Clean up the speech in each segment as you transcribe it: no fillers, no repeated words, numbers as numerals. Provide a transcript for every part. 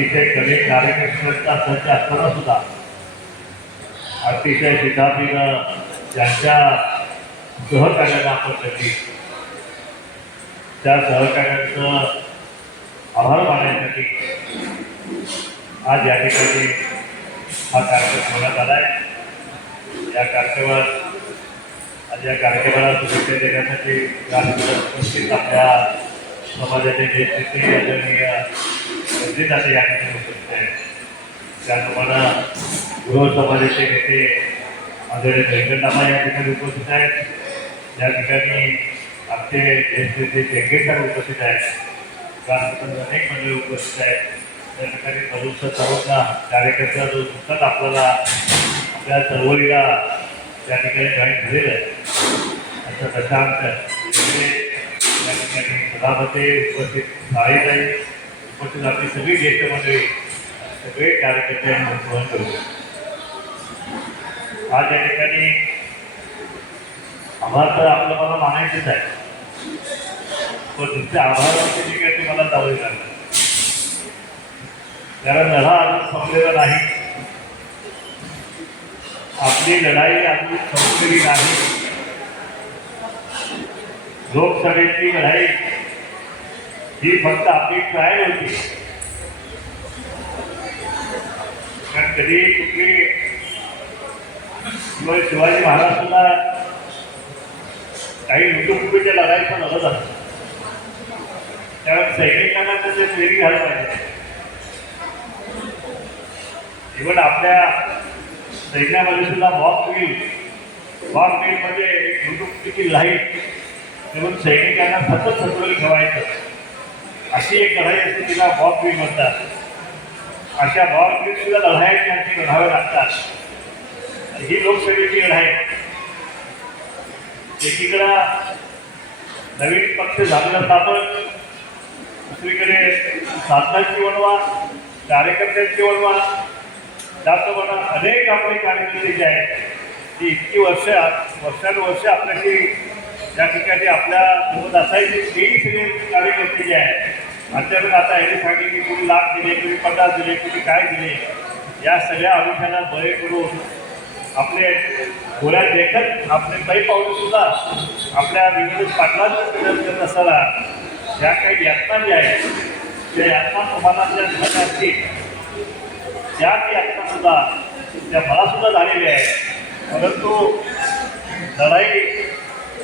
अतिशय कमी कार्यकर्त्यांचा संच असताना सुद्धा अतिशय शिताफीनं ज्यांच्या सहकार्याला आपण त्यांनी त्या सहकार्याचं आभार मानण्यासाठी आज या ठिकाणी हा कार्यक्रम ठेवण्यात आला आहे। या कार्यक्रमात आज या कार्यक्रमाला शुभेच्छा देण्यासाठी उपस्थित आपल्या समाजाचे ज्येष्ठ नेते आदरणीय मंत्रीदाते या ठिकाणी उपस्थित आहेत। त्याचप्रमाणे गृह समाजाचे नेते आदरणीय व्यंकटरामा या ठिकाणी उपस्थित आहेत। या ठिकाणी आमचे ज्येष्ठ नेते शेंगे सर उपस्थित आहेत। त्यानंतर अनेक मंडळी उपस्थित आहेत। त्या ठिकाणी प्रभूचं सर्वांना कार्यकर्त्या जो नुकताच आपल्याला आपल्या चळवळीला त्या ठिकाणी जॉईन झालेलं आहे असं प्रशांत त्या ठिकाणी सभापती उपस्थित शाळेताई उपस्थित आपली सगळी ज्येष्ठ मंडळी सगळे कार्यकर्ते अनुसरण करू। आज या ठिकाणी आभार तर आपलं मला मानायचंच आहे, पण तुमच्या आभाराची जी काही तुम्हाला जावं लागलं कारण लढा अजून संपलेला नाही। आपली लढाई अजून संपलेली नाही। लोकसभेची लढाई ही फक्त आपली ट्रायल होती। कारण कधी कुठली शिवाजी महाराज सुद्धा काही लुटुपुटीच्या लढाईचा लढत असतो, त्यावेळेस सैनिकांना त्याचे ट्रेनिंग घ्यायला पाहिजे। इव्हन आपल्या सैन्यामध्ये सुद्धा बॉम्ब मिल म्हणजे एक लुटुपुटीची लढाई म्हणून सैनिकांना सतत सतवल ठेवायचं अशी एक लढाई असते, तिला बॉम्ब मिल म्हणतात। अशा बॉम्ब मिल सुद्धा लढाई त्यांची लढाव्या लागतात। ही लोकसभेची लढाई एकीकडे नवीन पक्ष झालेला स्थापन, दुसरीकडे साधनांची वणवा, कार्यकर्त्यांची वणवा, त्याचप्रमाणे अनेक आपले कार्यकर्ते जे आहेत ती इतकी वर्षानुवर्ष आपल्याशी या ठिकाणी आपल्या सोबत असायचे तेही सगळे कार्यकर्ते जे आहेत आमच्याकडे आता हे सांगितले की कुणी लाख दिले, कुणी 50 दिले, कुणी काय दिले, या सगळ्या आयुष्याला बळे करून आपले डोळ्यात देखत आपले काही पावले सुद्धा आपल्या विविध पाटलांचं विरोध करत असताना ज्या काही यातना ज्या आहेत त्या यातना तुम्हाला ज्या झाल्या असतील त्या ती यातना सुद्धा त्या मलासुद्धा झालेल्या आहेत। परंतु लढाई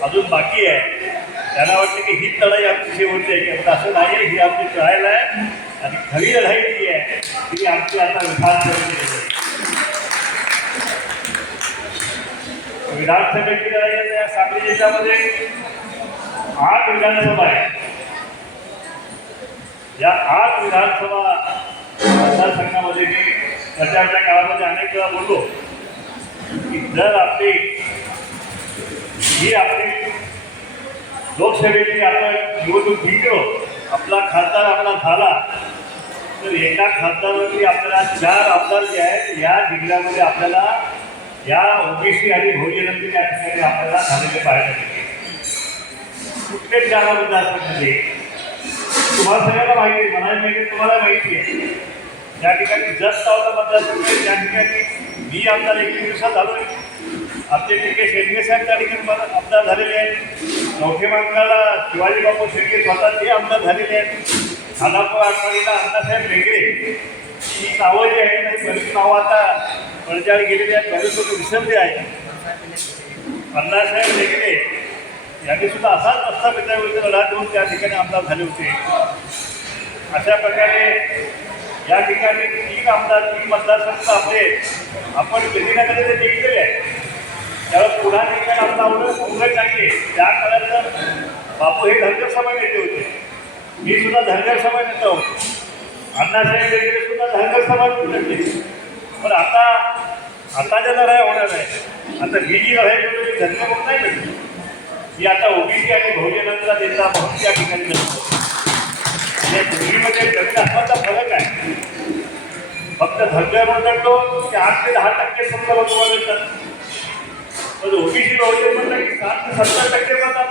अजून बाकी आहे। त्यांना वाटतं की हीच लढाई आमची शेवटची आहे, पण असं नाही आहे। ही आमची ट्रायल आहे आणि खरी लढाई जी आहे ती आमची आता विधानसभेची लढाई या सांगली जिल्ह्यामध्ये 8 विधानसभा आहे। या 8 विधानसभा मतदारसंघामध्ये मी प्रचाराच्या काळामध्ये अनेक वेळा बोललो की जर आपली लोकसभेची आपण निवडणूक जिंकलो, आपला खासदार आपला झाला, तर एका खासदारावरती आपल्याला 4 आमदार जे आहेत या जिल्ह्यामध्ये आपल्याला या ओबीसी आणि बहुजनांची या ठिकाणी आपल्याला झालेले पाहायला मिळते। कुठलेच 4 मतदारसंघामध्ये तुम्हाला सगळ्यांना माहिती आहे, मला माहिती आहे, तुम्हाला माहिती आहे। त्या ठिकाणी जत तावला मतदारसंघ आहे, त्या ठिकाणी मी आमदार 21 दिवसात झालो आहे। आपले तिथे शेंडगे साहेब त्या ठिकाणी आमदार झालेले आहेत। नवखे मांगला शिवाजी बापू शेंडगे स्वतः ते आमदार झालेले आहेत। खानापूर आठवडीला अण्णासाहेब वेगळे ही नावं जी आहेत आणि बरीच नावं आता पडद्यावर गेलेली आहेत, बरेच लोक विसरले आहेत। अण्णासाहेब वेगळे यांनी सुद्धा असाच प्रस्थापित लढा देऊन त्या ठिकाणी आमदार झाले होते। अशा प्रकारे या ठिकाणी 3 आमदार 3 मतदारसंघ आपले आपण कधी ना कधी ते जिंकलेले आहेत। त्यावेळेस पुन्हा ठिकाणी आपलं उघड नाही आहे। त्या काळात बापू हे धनगर सभा नेते होते, मी सुद्धा धनगर सभा नेता होतो, अण्णासाहेब वगैरे सुद्धा धनगर सभा नेते। पण आता ज्या लढाई होणार आहे, आता ही जी लढाई होती धनगर म्हणून नाही भेटली, ही आता ओबीसी आणि बहुजनांचा नेता म्हणून त्या ठिकाणी नसतो। या दोन्हीमध्ये जमीन असण्याचा फरक आहे। फक्त धनगर म्हणतात तो की 8 ते 10% समजा तुम्हाला मिळतात, पण ओबीसी बहुजन म्हणलं की 60 ते 70% मतदान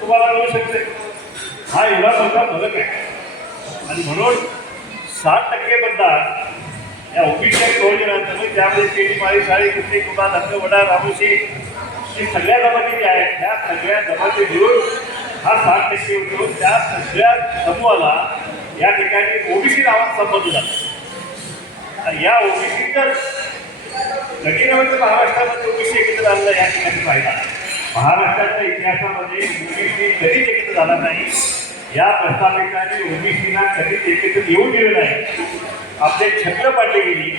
तुम्हाला मिळू शकते। हा एवढा मोठा फरक आहे आणि म्हणून 60% मतदार या ओबीसी आणि बहुजनांचं, म्हणजे त्यामध्ये पेटी माळी साळी कुस्ती कुबा धक्क वडा रामोशी ही सगळ्या जमाती ज्या आहेत त्या सगळ्या जमाती मिळून हा 60% होतो. त्या सगळ्या समूहाला या ठिकाणी ओबीसी नावात संबोधलं जातं. आणि या ओबीसीचं कठीण महाराष्ट्रामध्ये ओबीसी एकत्र झालेलं या ठिकाणी पाहिला. महाराष्ट्राच्या इतिहासामध्ये ओबीसी कधीच एकत्र झाला नाही. या प्रस्थापितांनी ओबीसीला कधीच एकत्र येऊ दिलं नाही. आपले छत्र पाडली गेली.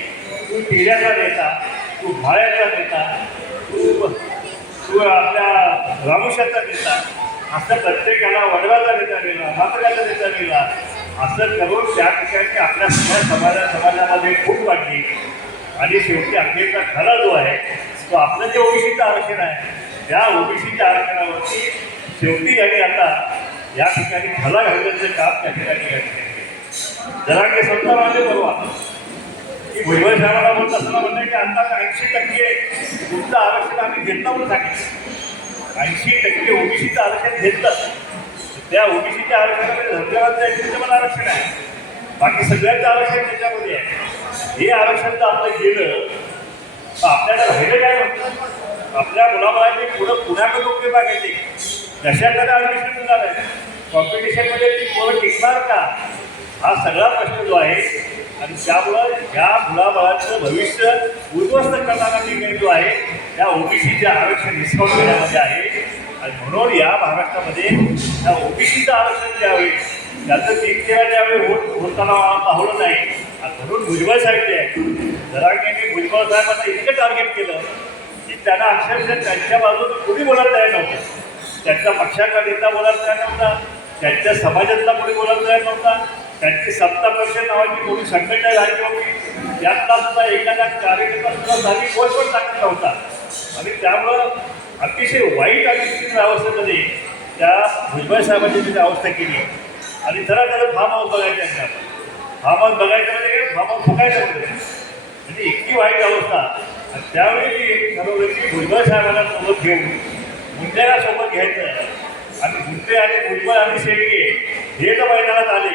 तू टिऱ्याचा नेता, तू भाळ्याचा नेता, तू आपल्या रामुशाचा नेता, असं प्रत्येकाला वडवाचा नेता गेला, म्हाताऱ्याचा नेता गेला, असं करून त्या ठिकाणी आपल्या सगळ्या समाजामध्ये खूप वाढली. आणि शेवटी अखेरचा खरा जो आहे तो आपलं जे ओबीसीचं आरक्षण आहे त्या ओबीसीच्या आरक्षणावरती शेवटी यांनी आता या ठिकाणी खला घालण्याचं काम त्या ठिकाणी केलं. जरांगे स्वतः माझे परवा की भुजबळ साहेबांना म्हणत असताना म्हणणं की आता 80% तुमचं आरक्षण आम्ही घेतलं म्हणून सांगितलं. 80% ओबीसीचं आरक्षण घेतलं. त्या ओबीसीच्या आरक्षणामध्ये धनगरांचं पण आरक्षण आहे, बाकी सगळ्यांचं आरक्षण त्याच्यामध्ये आहे. हे आरक्षण जर आपलं गेलं तर आपल्याला राहिलं काय म्हणतं. आपल्या मुलाबाळांनी पुण्याकडे नोकरी मागायची, कशाकडे ॲडमिशन मिळणार आहे, कॉम्पिटिशनमध्ये ती पोरं टिकणार का, हा सगळा प्रश्न जो आहे. आणि त्यामुळं या मुलाबाळांचं भविष्य उद्ध्वस्त करणारा निर्णय जो आहे त्या ओबीसीच्या आरक्षण हिसकावून घेण्यामध्ये आहे. आणि म्हणून या महाराष्ट्रामध्ये त्या ओबीसीचं आरक्षण ज्यावेळी त्याचं 3-13 ज्यावेळी होताना पाहलं नाही. म्हणून भुजबळ साहेब जे आहे जरांगेंनी भुजबळ साहेबांना इतकं टार्गेट केलं की त्यांना अक्षरशः त्यांच्या बाजूने कोणी बोलायला तयार नव्हतं. त्यांच्या पक्षाचा नेता बोलायला तयार नव्हता, त्यांच्या समाजातला कोणी बोलायला तयार नव्हता, त्यांची सत्ता पक्ष नावाची कोणी संघटना झाली होती यातला सुद्धा एखादा कार्यकर्ता सुद्धा झाली कोण पण टाकत नव्हता. आणि त्यामुळं अतिशय वाईट आणि विचित्र अवस्थेमध्ये त्या भुजबळ साहेबांनी तिथे अवस्था केली. आणि जरा त्याला फार्म हाऊस बघायचं आहे. आपण फार्म हाऊस बघायचं म्हणजे फार्म हाऊस फुकायचं म्हणजे इतकी वाईट अवस्था. आणि त्यावेळी मी ठरवलं की भुजबळ साहेबांना सोबत घेऊन मुंडेला सोबत घ्यायचं. आणि मुंडे आणि भुजबळ आणि शेडगे हे जर मैदानात आले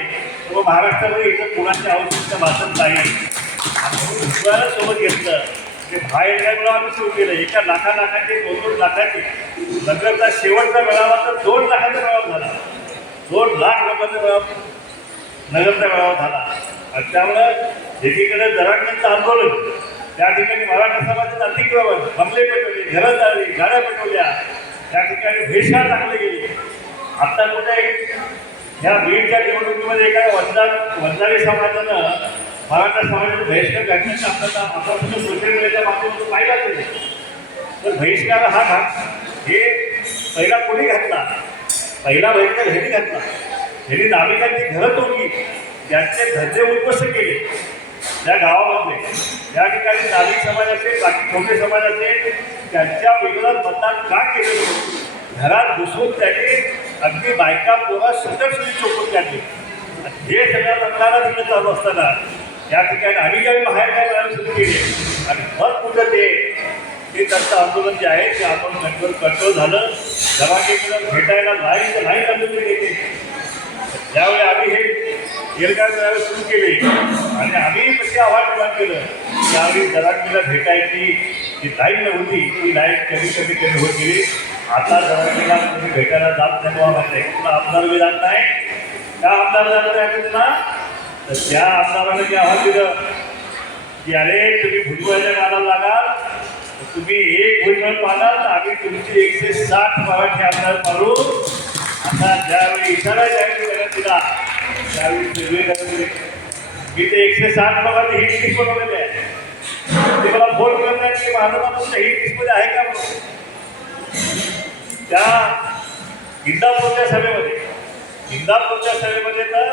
तर महाराष्ट्रामध्ये इथं कोणाच्या आवश्यकता भासत नाही. आणि म्हणून भुजबळाला सोबत घेतलं ते बाहेर काय आम्ही सुरू केलं. एका लाखाचे 2-2 लाखाचे नगरचा शेवटचा मेळावा तर 2 लाखाचा मेळावा झाला. 2 लाख लोकांचा मेळावा नगरचा मेळावा झाला. आणि त्यामुळं एकीकडे जरांगेंचं आंदोलन, त्या ठिकाणी मराठा समाजाचं अतिक्रमण, बंगले पेटवले, घरं जाळली, गाड्या पेटवल्या, त्या ठिकाणी भेषाळ टाकले गेले. आत्ता कुठे ह्या बीडच्या निवडणुकीमध्ये एका वंजारी समाजानं मराठा समाजाचं बहिष्कार घातल्याचं आपल्याला आपण सोशल मीडियाच्या माध्यमातून पाहिलं असेल. तर बहिष्कार हा घात हे पहिला कोणी घातला, पहिला बहिष्कार ह्यांनी घातला. ह्यांनी नागरिकांची घरं तोडली, त्यांचे धंदे उद्ध्वस्त केले. त्या गावामध्ये या ठिकाणी नागरिक समाज असेल, बाकी छोटे समाज असेल, त्यांच्या विरोधात मतदान का केलं. घरात घुसून त्याने अगदी बायका पोरा सततसुद्धी चोपून काढली. हे सगळं मतदाना तिकडे चालू असताना या ठिकाणी आम्ही काही बाहेर काय करायला सुरू केली. आणि मग कुठं ते त्यांचं आंदोलन जे आहे ते आंदोलन कंट्रोल झालं. जरांगेकडं भेटायला नाही आंदोलन येते. ज्यावेळी आम्ही हे एल्गार करायला सुरू केले आणि आम्ही कसे आव्हान निर्माण केलं त्यावेळी जरांगेला भेटायची जी लाईन होती ती लाईन कमी होत गेली. आता जरांगेला तुम्ही भेटायला जात नाही बाबा, तुला आमदार बी जात नाही, त्या आमदार जात नाही तुला. तर त्या आमदाराने जे आव्हान दिलं की अरे तुम्ही भुजबळाच्या नादाला लागाल, तुम्ही एक भुजबळ पाडाल तर आम्ही तुमची 160 मराठी आमदार पाडू. आता ज्यावेळी इशारा जाहीर करण्यात दिला त्यावेळी मी ते 160 लोकांनी हिट लिस्ट बनवलेली आहे. ते मला फोन करत आहेत की माझं तुमच्या हिट लिस्टमध्ये आहे का म्हणून. त्या इंदापूरच्या सभेमध्ये तर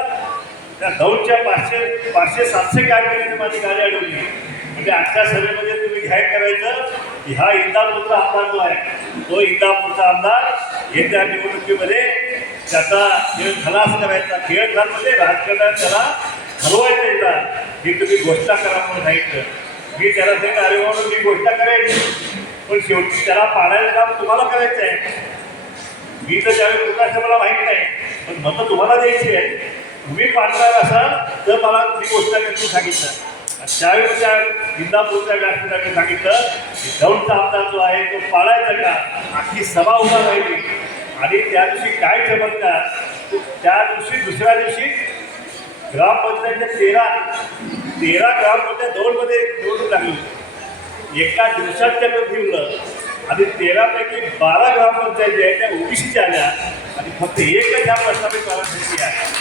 त्या दौडच्या 500-700 कार्यकर्त्यांनी माझी गाडी अडवली. म्हणजे आजच्या सभेमध्ये तुम्ही जाहीर करायचं की हा इंदापूरचा आमदार जो आहे तो इंदापूरचा आमदार येत्या निवडणुकीमध्ये त्याचा खेळ खलास करायचा. खेळ खाल म्हणजे राजकारणात त्याला हलवायचं येतात ही तुम्ही गोष्ट करा म्हणून सांगितलं. मी त्याला सांगितलं अरे म्हणून मी गोष्ट करायची, पण शेवटी त्याला पाडायचं काम तुम्हाला करायचं आहे. मी तर त्यावेळी कुठं असं मला माहीत नाही, पण मतं तुम्हाला द्यायची आहे. तुम्ही पाडणार असाल तर मला मी गोष्ट त्यांनी सांगितलं. त्यावेळी त्या इंदापूरच्या व्यासपीठाने सांगितलं की दौंडचा आमदार जो आहे तो पाळायचा का. आखी सभा उभा राहिली आणि त्या दिवशी काय चमत्कार, त्या दिवशी दुसऱ्या दिवशी ग्रामपंचायतच्या 13 ग्रामपंचायत दौंडमध्ये निवडून लागली होती एका दिवसात. त्यानं फिरलं आणि 13 पैकी 12 ग्रामपंचायत ज्या आहेत त्या ओबीसीच्या आल्या आणि फक्त एकच ह्या प्रस्तावित मराठी आहे.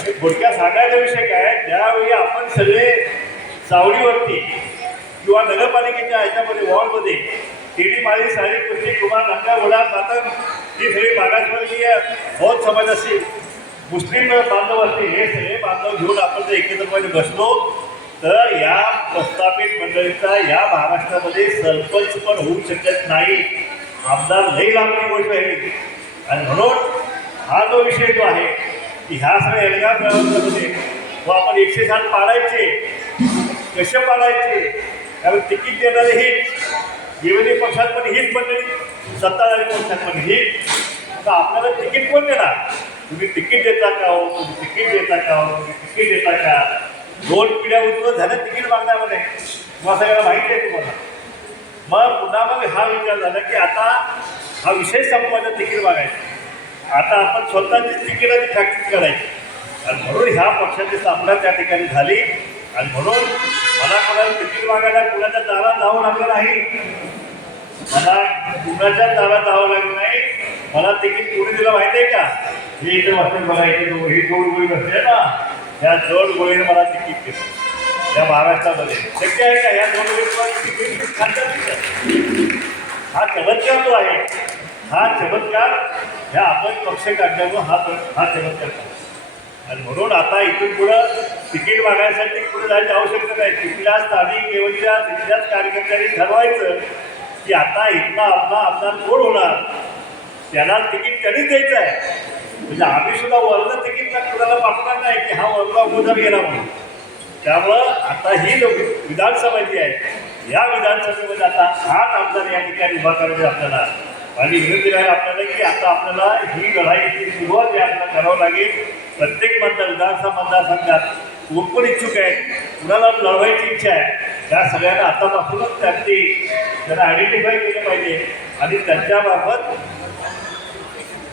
आणि थोडक्यात सांगायचा विषय काय, ज्यावेळी आपण सगळे चावडीवरती किंवा नगरपालिकेच्या ह्याच्यामध्ये वॉर्डमध्ये केडी माळी सारी कुस्ती कुमार नंगा वडा मातन ही सगळी मागासवर्गीय बौद्ध समाज असतील, मुस्लिम बांधव असतील, हे सगळे बांधव घेऊन आपण जर एकत्रपणे बसलो तर या प्रस्थापित मंडळीचा या महाराष्ट्रामध्ये सरपंच पण होऊ शकत नाही. आमदार लई लांबची गोष्ट राहिली. आणि म्हणून हा जो विषय जो आहे की ह्या सगळ्या एल्गार प्रवर्गामध्ये व आपण 107 पाडायचे, कसे पाडायचे, कारण तिकीट देणारे हित, विरोधी पक्षात पण हित मंडळी, सत्ताधारी पक्षात पण हित. आता आपल्याला तिकीट कोण देणार? तुम्ही तिकीट देता का हो, तुम्ही तिकीट देता का हो, तुम्ही तिकीट देता का. 2 पिढ्या उद्भव झाल्या तिकीट मागण्यामध्ये, मग सगळ्याला माहिती आहे तुम्हाला. मग पुन्हा मग हा विचार झाला की आता हा विषय संपवायचा तिकीट मागायचं. आता आपण स्वतःची तिकिटाची फॅक्टरी करायची. आणि म्हणून ह्या पक्षाची स्थापना त्या ठिकाणी झाली. आणि म्हणून मला कोणाला तिकीट मागायला कुणाच्या दारात जावं लागलं नाही, मला कुणाच्या दारात जावं लागलं नाही. मला तिकीट कोणी दिलं माहिती आहे का? हे इथे वाचून बघा, इथे ही जोड गोळी बसते ना, त्या जोड गोळीने मला तिकीट दिलं या महाराष्ट्रामध्ये. शक्य आहे का या जोड गोळीने तिकीट खात्यात? हा चमत्कार जो आहे, हा चमत्कार ह्या आपण पक्ष काढल्यामुळं हा चमत्कार करतो. आणि म्हणून आता इथून पुढं तिकीट मागायसाठी पुढे जायची आवश्यकता नाही. तिथल्या स्थानिक लेवलच्या तिथल्याच कार्यकर्त्यांनी ठरवायचं की आता इथला आपला आमदार कोण होणार, त्याला तिकीट त्यांनीच द्यायचं आहे. म्हणजे आम्ही सुद्धा वर्ण तिकीट कुणाला पाठवणार नाही की हा वर्ण उमेदवार गेला म्हणून. त्यामुळं आता ही विधानसभा जी आहे, या विधानसभेमध्ये आता 8 आमदार या ठिकाणी उभा करायचे आपल्याला. आणि विनंती आहे आपल्याला की आता आपल्याला ही लढाईची सुरुवात आहे आपल्याला करावं लागेल. प्रत्येक विधानसभा मतदारसंघात कोण इच्छुक आहे, कुणाला लढवायची इच्छा आहे, त्या सगळ्यांना आतापासूनच त्यांना आयडेंटिफाय केलं पाहिजे. आणि त्यांच्यामार्फत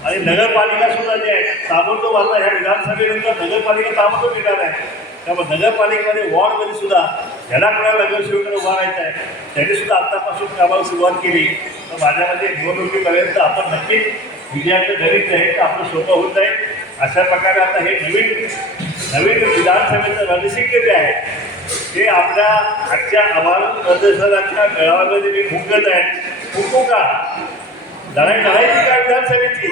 आणि नगरपालिका सुद्धा जे आहे ताबडतोब आता ह्या विधानसभेनंतर नगरपालिका ताबडतोब येणार आहे. त्यामुळे नगरपालिकेमध्ये वॉर्डमध्ये सुद्धा ज्याला कोणाला नगरसेवकाला उभा राहायचं आहे त्यांनी सुद्धा आत्तापासून कामाला सुरुवात केली तर माझ्यामध्ये निवडणुकीपर्यंत आपण नक्कीच विजयाचं गणित आहे तर आपलं सोपं होत जाईल. अशा प्रकारे आता हे नवीन विधानसभेचं रणशिंग जे आहे ते आपल्या आजच्या आभार प्रदर्शनाच्या मेळाव्यामध्ये मी फुंकत आहे. फुंकू का? लढाई लढायची का विधानसभेची?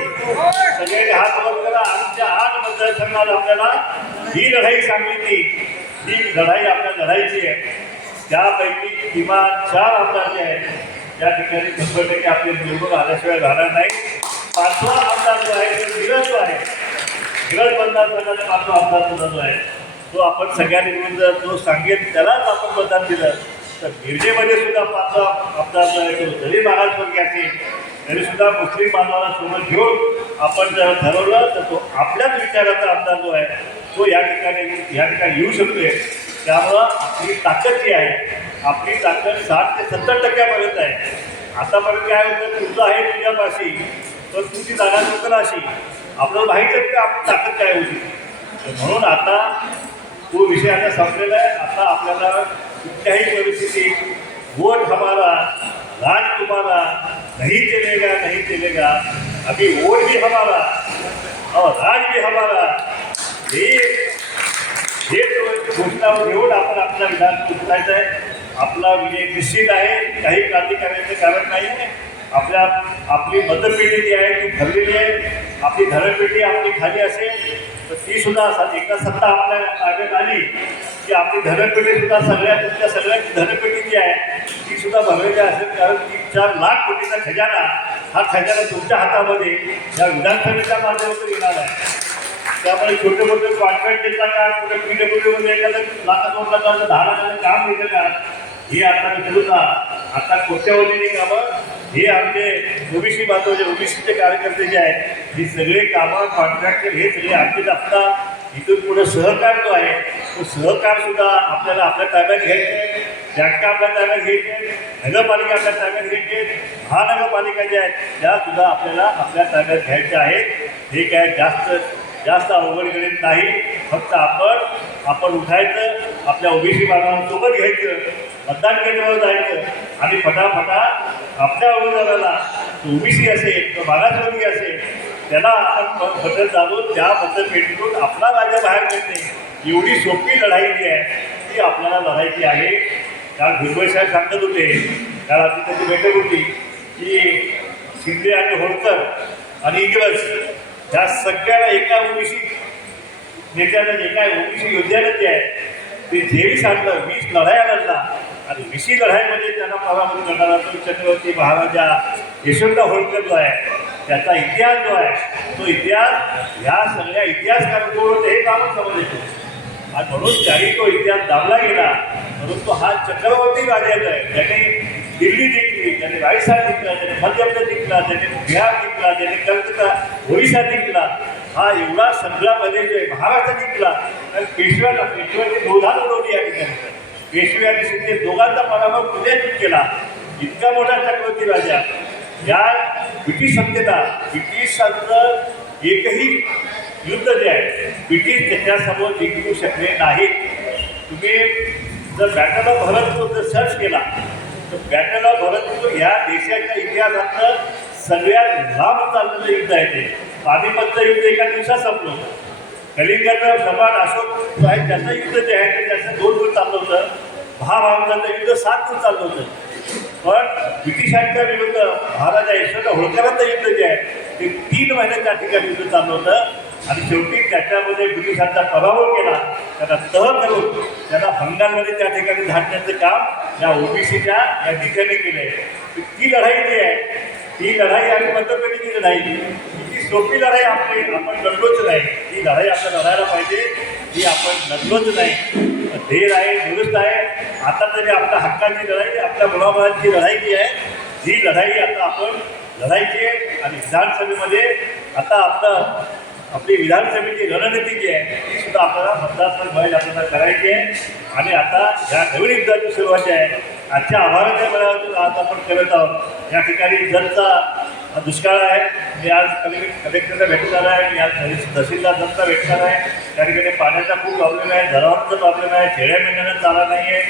सगळ्यांनी हात वर करा. आमच्या 8 मतदारसंघात आपल्याला ही लढाई सांगितली, ही लढाई आपल्याला लढायची आहे. त्यापैकी किमान 4 आमदार जे आहेत त्या ठिकाणी 100% आपले निवडून आल्याशिवाय राहणार नाही. 5वा आमदार जो आहे तो मिरज जो आहे, मिरज मतदारसंघाचा 5वा आमदार सुद्धा जो आहे तो आपण सगळ्यांनी मिळून जर तो सांगेल त्यालाच आपण मतदान दिलं तर मिरजेमध्ये सुद्धा 5वा आमदार जो आहे तो जरी महाराष्ट्रवर्गीय असेल तरी सुद्धा मुस्लिम बांधवाला सोबत घेऊन आपण जर ठरवलं तर तो आपल्याच विचाराचा आमदार जो आहे तो या ठिकाणी येऊ शकतोय. त्यामुळं आपली ताकद जी आहे, आपली ताकद 60 ते 70% आहे. आतापर्यंत काय होतं, तुझं आहे तुझ्यापाशी तर तुझी जागा नोकर अशी आपल्याला माहीत आहे की आपली ताकद काय होती. म्हणून आता तो विषय आता संपलेला आहे. आता आपल्याला कुठल्याही परिस्थितीत वोट हमारा, राज तुम्हारा, नहीं चलेगा, अभी वोट भी हमारा और राज भी हमारा. हे घोषणावर घेऊन आपण आपला विधान उचलायचं आहे. आपला विजय निश्चित आहे, काही क्रांती करण्याचं कारण नाही आहे. आपली मतपेटी जी आहे ती ठरलेली आहे. आपली धरणपेटी आपली खाली असेल तर ती सुद्धा एकदा सत्ता आपल्या ताब्यात आली की आपली धरणपेटी सुद्धा तुमच्या सगळ्यांची धरणपेटी जी आहे ती सुद्धा भरलेली असेल. कारण 3-4 लाख कोटीचा खजाना, हा खजाना तुमच्या हातामध्ये या विधानसभेच्या माध्यमातून येणार आहे. त्यामुळे छोटे मोठे कॉन्ट्रॅक्ट देता का, कुठे PWमध्ये एखादं 1,00,000-2 लाखाचं 10 लाखाचं काम देतं का, हे आता विचारू का. आता कोट्यावधीची कामं हे आमचे ओबीसी बांधव जे ओबीसीचे कार्यकर्ते जे आहेत ही सगळे कामं कॉन्ट्रॅक्टर हे सगळे आमचेच असतात. इथून पुढे सहकार जो आहे तो सहकार सुद्धा आपल्याला आपल्या ताब्यात घ्यायचे, बँका आपल्या ताब्यात घ्यायचे, नगरपालिका आपल्या ताब्यात घ्यायचे, महानगरपालिका ज्या आहेत त्या सुद्धा आपल्याला आपल्या ताब्यात घ्यायच्या आहेत. हे काय जास्त अवघड गणित नाही. फक्त आपण उठायचं, आपल्या ओबीसी बांधवांसोबत घ्यायचं, मतदान केंद्रावर जायचं आणि फटाफटा आपल्या उमेदवाराला ओबीसी असेल किंवा मागासवर्गीय असेल त्याला आपण बटन दाबून त्या मतपेटीतून आपला राजा बाहेर काढणे एवढी सोपी लढाई जी आहे ती आपल्याला लढायची आहे. कारण भुजबळ साहेब सांगत होते, कारण आपली त्याची बैठक होती की शिंदे आणि होळकर आणि इंग्रज ह्या सगळ्यांना एका ओबीसी नेत्यानं जे काय ओबीसी योद्ध्यानं जे आहे ते जेवीस आणलं, 20 लढाया लढला आणि 20 लढाईमध्ये त्यांना पराभूत करणारा तो छत्रपती महाराजा यशवंतराव होळकर जो आहे त्याचा इतिहास जो आहे तो इतिहास ह्या सगळ्या इतिहासकारांसोबत हे कामच समज येतो. आणि म्हणून त्याही तो इतिहास दाबला गेला. म्हणून तो हा चक्रवर्ती राजा आहे ज्याने दिल्ली जिंकली, त्याने राजस्थान जिंकला, त्याने मध्य प्रदेश जिंकला, त्याने बिहार जिंकला, त्याने कलकत्ता ओरिसा जिंकला, हा एवढा सगळा प्रदेश आहे महाराष्ट्र जिंकला. कारण पेशव्याने दोघांना उडवली या ठिकाणी. पेशवे आणि शिंदे दोघांचा पराभव पुण्यातून केला. इतका मोठा चक्रवर्ती राजा या ब्रिटिश सत्तेला ब्रिटिशांचं एकही युद्ध जे आहे ब्रिटिश त्याच्यासमोर जिंकू शकले नाहीत. तुम्ही जर बॅटल ऑफ भरतपूर जर सर्च केला तर बॅटल ऑफ भरतपूर ह्या देशाच्या इतिहासातलं सगळ्यात लांब चाललेलं युद्ध आहे. ते पानिपतचं युद्ध एका दिवसात संपलं. कलिंगाचा सम्राट अशोक जो आहे त्याचं युद्ध जे आहे ते त्याचं 2 दिवस चाललं होतं. महाभारताचं युद्ध 7 दिवस चाललं होतं. पण ब्रिटिशांच्या विरुद्ध महाराजा यशवंतराव होळकरांचं युद्ध जे आहे ते 3 महिने त्या ठिकाणी युद्ध चाललं होतं. आणि शेवटी त्याच्यामध्ये ब्रिटिशांचा पराभव केला, त्यांना तह करून त्यांना बंगालमध्ये त्या ठिकाणी धाडण्याचं काम या ओबीसीच्या या नेत्याने केलं आहे. ती लढाई जी आहे ती लढाई आणि मतपेटीची लढाई ही सोपी लढाई आपण लढलोच नाही. ही लढाई आपल्याला लढायला पाहिजे, ही आपण लढलोच नाही. धीर आहे, दुरुस्त आहे. आता तरी आपल्या हक्काची लढाई, आपल्या मुलामुलांची लढाई जी आहे ही लढाई आता आपण लढायची आहे. आणि विधानसभेमध्ये आता आपली विधानसभेची रणनीती जी आहे ती सुद्धा आपल्याला मतदारसंघ व्हायला आपल्याला करायची आहे. आणि आता ह्या नवीन युद्धाची सुरुवात आहे. आजच्या आभाराच्या बळावरून आज आपण करत आहोत. या ठिकाणी जतचा दुष्काळ आहे. मी आज कलेक्टरला भेटणार आहे, मी आज तहसीलदार जतचा भेटणार आहे. त्या ठिकाणी पाण्याचा खूप प्रॉब्लेम आहे, जनावरांचा प्रॉब्लेम आहे, खेड्या मेंढ्यांना चाला नाही आहे.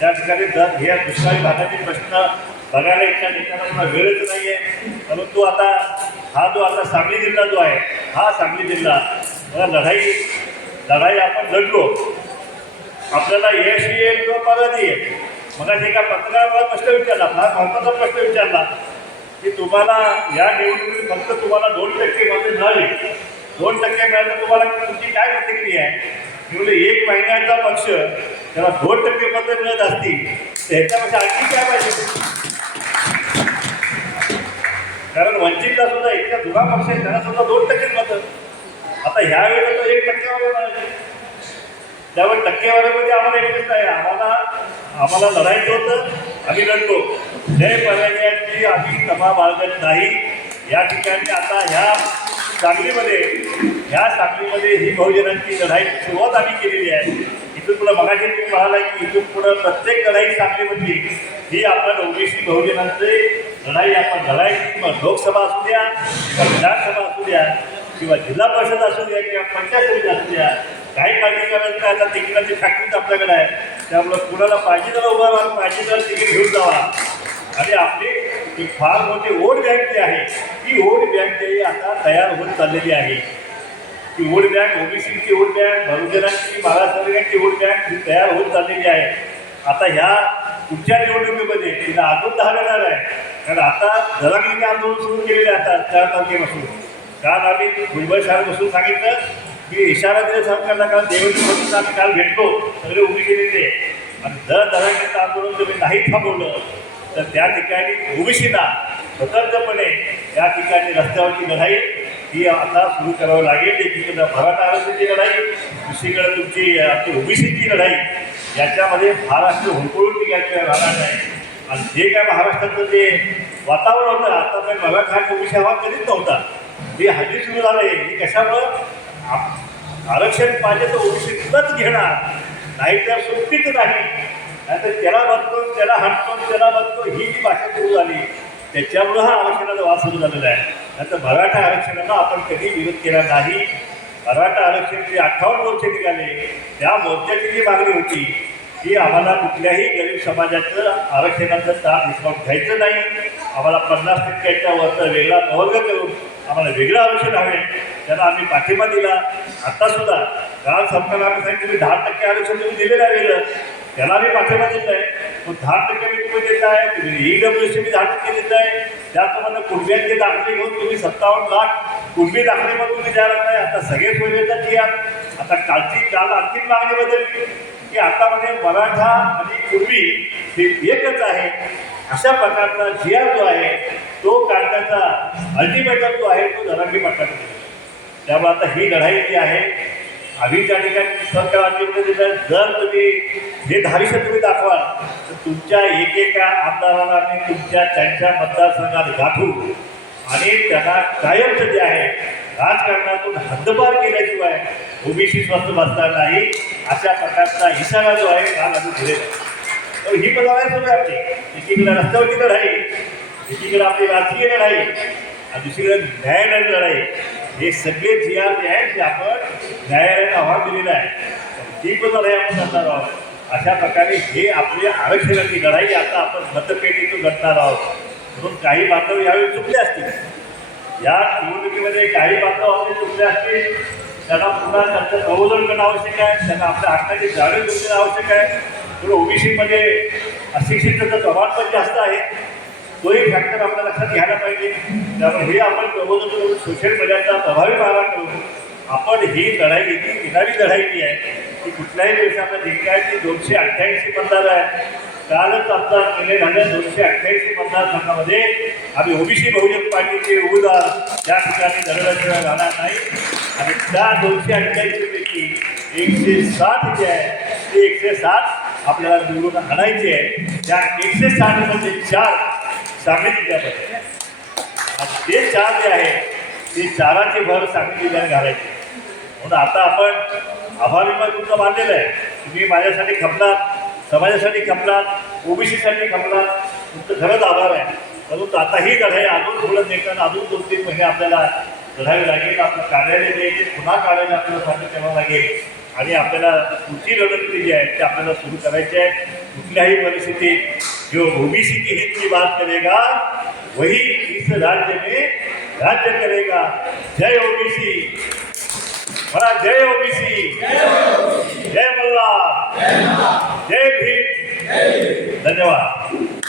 त्या ठिकाणी हे दुष्काळी भागाचे प्रश्न बघायला इच्छा नेत्यांना वेळच नाही आहे. परंतु आता हा जो आता सांगली जिल्हा जो आहे हा सांगली जिल्हा लढाई आपण लढलो. आपल्याला यश येईल किंवा पराजय येईल. मग एका पत्रकाराला प्रश्न विचारला, फार महत्त्वाचा प्रश्न विचारला की तुम्हाला या निवडणुकीत फक्त तुम्हाला 2% मते मिळाली, 2% मिळालं तुम्हाला तुमची काय प्रतिक्रिया आहे? म्हणजे 1 महिन्याचा पक्ष त्याला 2% मतं मिळत असतील तर ह्याच्यापेक्षा आणखी काय पाहिजे? कारण वंचितला सुद्धा इतक्या जुना पक्ष आहे त्यांना सुद्धा 2% मतं. आता ह्या वेळेला तो 1% मिळाले. त्यामुळे टक्केवारीमध्ये आम्हाला इंटरेस्ट नाही. आम्हाला लढायचं होतं, आम्ही लढलो. जय पराजयाची आम्ही तमा बाळगत नाही. या ठिकाणी आता ह्या सांगलीमध्ये ही बहुजनांची लढाई सुरुवात आम्ही केलेली आहे. इथून पुढं मगाशी तुम्ही म्हणाला की इथून पुढं प्रत्येक लढाई सांगलीमधली ही आपण ओबीसी बहुजनांची लढाई आपण लढायची. मग लोकसभा असू द्या किंवा विधानसभा असू द्या किंवा जिल्हा परिषद असू द्या किंवा पंचायत समिती असू द्या, काही काळजी करायचं नाही. आता तिकिटाची फॅक्टरीच आपल्याकडे आहे. त्यामुळं कुणाला पाहिजे तर उभा राहा, पाहिजे तर तिकीट घेऊन जावा. आणि आपली फार मोठी वोट बँक जी आहे ती वोट बँक जी आता तयार होत चाललेली आहे. ती वोट बँक ओबीसीची वोट बँक, बहुजनांची, मागासवर्गीयांची वोट बँक ही तयार होत चाललेली आहे. आता ह्या पुढच्या निवडणुकीमध्ये तिला अजून 10 येणार आहे. कारण आता जरांगीचे आंदोलन सुरू केलेले आता 4 तारखेपासून. काल आम्ही भुजबळ साहेब बसून सांगितलं की इशारा दिला सरकारला, कारण देवेंद्र फडणवीस आम्ही काल भेटलो सगळे ओबीसी नेते. आणि जर जरांगीचं आंदोलन तुम्ही नाही थांबवलं तर त्या ठिकाणी ओबीसीला स्वतंत्रपणे या ठिकाणी रस्त्यावरची लढाई ही आता सुरू करावं लागेल. एकीकडं मराठा आरक्षणाची लढाई, दुसरीकडे तुमची आपली ओबीसीची लढाई. याच्यामध्ये महाराष्ट्र हुडकळून निघायचं राहणार नाही. आणि जे काय महाराष्ट्राचं जे वातावरण होतं आता पण मराठा आणि ओबीसी हा कधीच नव्हता. हे हल्ली सुरू झालं आहे. हे कशामुळं आरक्षण पाहिजे तर ओबीसीतूनच घेणार, नाहीतर सुट्टीच नाही. नाहीतर त्याला बघतो त्याला हटतो त्याला बघतो ही जी भाषा सुरू झाली त्याच्यामुळं हा आरक्षणाचा वाद सुरू झालेला आहे. नाहीतर मराठा आरक्षणाला आपण कधी विरोध केला नाही. मराठा आरक्षण जे 58 मोर्चे निघाले त्या मोर्चाची जी मागणी होती की आम्हाला कुठल्याही गरीब समाजाचं आरक्षणाचं ताप हिसकावून घ्यायचं नाही, आम्हाला 50% वरचा वेगळा प्रवर्ग करून आम्हाला वेगळं आरक्षण हवे, त्यांना आम्ही पाठिंबा दिला. आत्तासुद्धा काल संपताना आम्ही सांगितलं तुम्ही 10% आरक्षण तुम्ही दिलेलं आहे वेगळं, त्याला आम्ही पाठिंबा देत आहे. मग 10% मी तुम्ही देत आहे, तुम्ही EWS मी 10% देत आहे. त्याप्रमाणे कुणब्यांचे दाखले घेऊन तुम्ही 57 लाख कुणबी दाखले मग तुम्ही द्यायला नाही. आता सगळे सोयीचा जी आता काल अंतिम मागणी बदलली की आता म्हणजे मराठा आणि कुणबी हे एकच आहे अशा प्रकारचा GR जो आहे तो काढण्याचा अल्टिमेटम जो आहे तो जरांगी पाटलांनी दिला. त्यामुळे आता ही लढाई जी आहे आम्ही त्या ठिकाणी सरकारमध्ये दिलं. जर तुम्ही हे धारिष्य तुम्ही दाखवाल तर तुमच्या एकेका आमदाराला आम्ही त्यांच्या मतदारसंघात गाठू आणि त्यांना कायमचं जे आहे राजकारणातून हद्दपार केल्याशिवाय ओबीसी स्वस्त बसणार नाही अशा प्रकारचा इशारा जो आहे काल आम्ही दिलेला आहे. तर ही लढाई सुरू आहे आपली. एकीकडे रस्त्यावरची लढाई, एकीकडे आपली राजकीय लढाई आणि दुसरीकडे न्यायालयीन लढाई. हे सगळे GR जे आहेत ते आपण न्यायालयाने आव्हान दिलेलं आहे. ती पण लढाई आपण करणार आहोत. अशा प्रकारे हे आपली आरक्षणाची लढाई आता आपण मतपेटीतून लढणार आहोत. म्हणून काही बांधव यावेळी चुकले असतील, या निवडणुकीमध्ये काही बांधव आपले चुकले असतील, त्यांना पुन्हा त्यांचं प्रबोधन करणं आवश्यक आहे, त्यांना आपल्या हक्काची जाणीव देणं आवश्यक आहे. तर ओबीसीमध्ये अशिक्षितचं प्रमाण पण जास्त आहे, तोही फॅक्टर आपल्या लक्षात घ्यायला पाहिजे. त्यामुळे हे आपण प्रबोधन करून सोशल मीडियाचा प्रभावी मारा करून आपण ही लढाई जी येणारी लढाई जी आहे ती कुठल्याही देशाला जिंकायची. 288 मतदार आहे. कालच आमचा निर्णय झाल्या 288 मतदारसंघामध्ये आम्ही ओबीसी बहुजन पार्टीचे उमेदवार त्या ठिकाणी लढल्याशिवाय राहणार नाही. आणि त्या 288 पैकी 160 जे आहे ते 160 आपल्याला निवडून आणायचे आहे. त्या 160 मध्ये 4 सांगली जिल्ह्यामध्ये आणि ते 4 जे आहे ते 4ची भर सांगली जिल्ह्यात घालायची. म्हणून आता आपण आभार विमान तुमचा मानलेला आहे. तुम्ही माझ्यासाठी खपलात, समाजासाठी खपलात, ओबीसीसाठी खपलात, तुमचं खरंच आभार आहे. परंतु आता ही लढाई अजून थोडं नेताना अजून 2-3 महिने आपल्याला लढावी लागेल. आपलं कार्यालय जे पुन्हा कार्यालय आपल्याला साध्य करावं लागेल आणि आपल्याला पुढची रणनीती जी आहे ते आपल्याला सुरू करायची आहे. कुठल्याही परिस्थितीत जो ओबीसी की हित की बात करेगा वही इस राज्य में राज्य करेगा. जय ओबीसी, बड़ा जय ओबीसी, जय मल्हार, जय भीम. धन्यवाद.